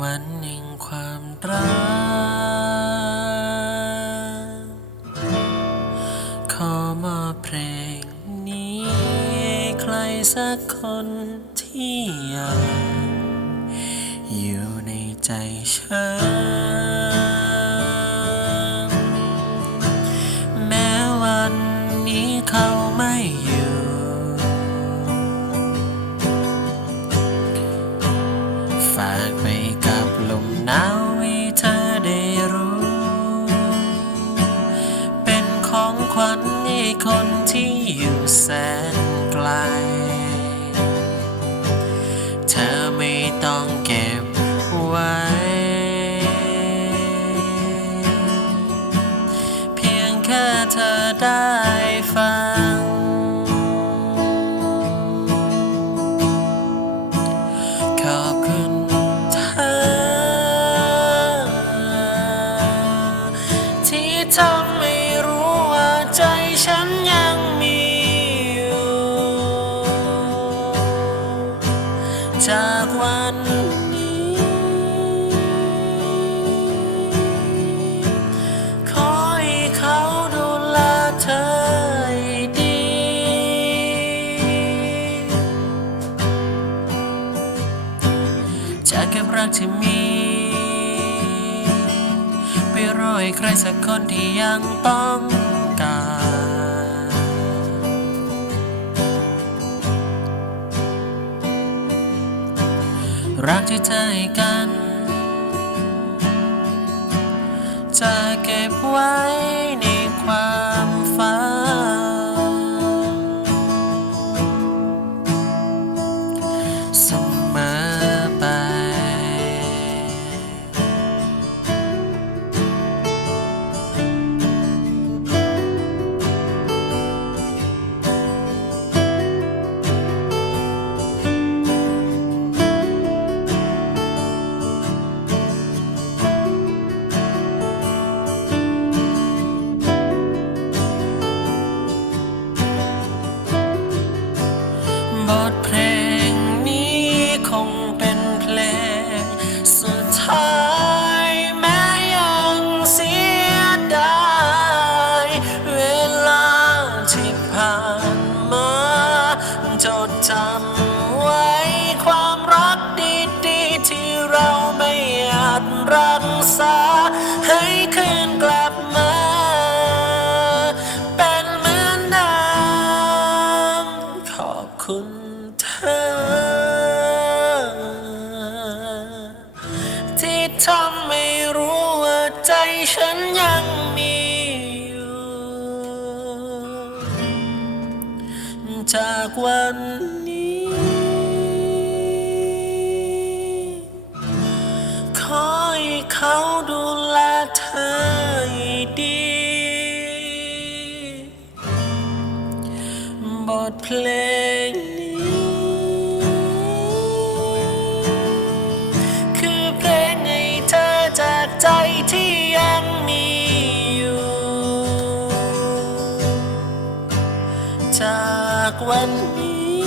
วันแห่งความรัก ขอมอบเพลงนี้ใครสักคนที่ยังอยู่ในใจฉัน ขวัญให้คนที่อยู่แสนไกล เธอไม่ต้องเก็บไว้ เพียงแค่เธอได้ฟัง ขอบคุณเธอ ที่ทำ ขอให้เขาดูแลเธอให้ดีจะเก็บรักที่มี ไปรอให้ใครสักคนที่ยังต้อง รักที่เธอให้กัน จะเก็บไว้ในความฝัน จำไว้ความรักดีๆ ที่เราไม่อาจรักษา ให้คืนกลับมา เป็นเหมือนเดิมขอบคุณเธอ ที่ทำให้รู้ว่าใจฉัน จากวันนี้ ขอให้เขาดูแลเธอให้ดี บทเพลง วันนี้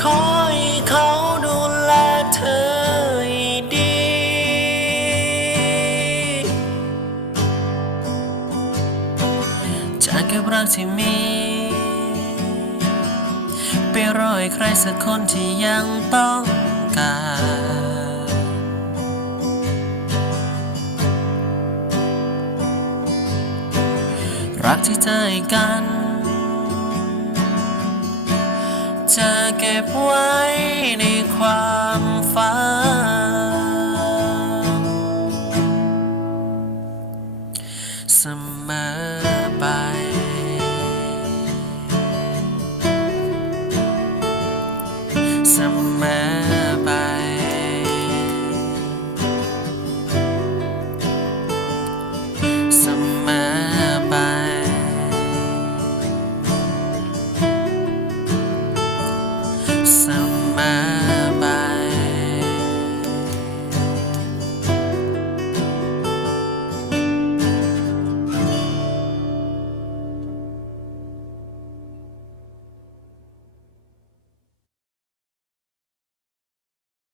ขอให้เขาดูแลเธอให้ดี จากกับรักที่มี ไปรอให้ใครสักคนที่ยังต้องการ รักที่เธอให้กัน จะเก็บไว้ในความฝัน เสมอ